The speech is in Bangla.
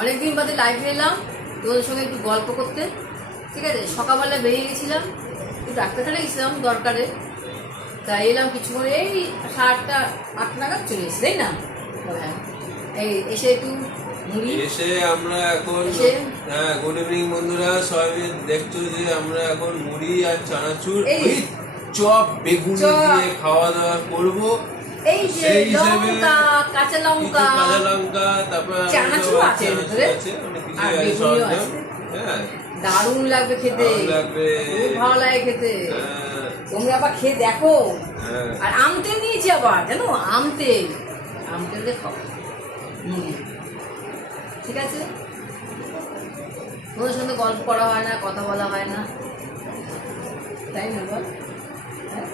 অনেকদিন বাদে লাইভে এলাম তোদের সঙ্গে একটু গল্প করতে। ঠিক আছে, সকালবেলা বেরিয়ে গেছিলাম, একটু ডাক্তারখানে গেছিলাম দরকারে, তাই এলাম কিছুক্ষণ, এই 7:30-8 নাগাদ চলে এসেছি, তাই না? হ্যাঁ, এই এসে একটু মুড়ি এসে আমরা এখন এসে হ্যাঁ, গুড ইভিনিং বন্ধুরা, সবাই মিলে দেখছো যে আমরা এখন মুড়ি আর চানাচুর এই ওই চপ বেগুন চপ। দিয়ে খাওয়া দাওয়া করবো। এই যে সেই হিসেবে লঙ্কা, কাঁচা লঙ্কা, কাঁচা লঙ্কা, তারপর চানাচুর আছে এর ভিতরে, অনেক কিছু আর আছে বেগুনিও সরঞ্জাম। আছে। হ্যাঁ, দারুণ লাগবে খেতে, ভালো লাগবে। খুব ভালো লাগে খেতে। হ্যাঁ, তোমরা আবার খেয়ে দেখো। হ্যাঁ। আর আম তেল নিয়েছি আবার, জানো, আম তেল দিয়ে খাও। ঠিক আছে, তোমাদের সঙ্গে গল্প করা হয় না, কথা বলা হয় না, তাই না বল? হ্যাঁ?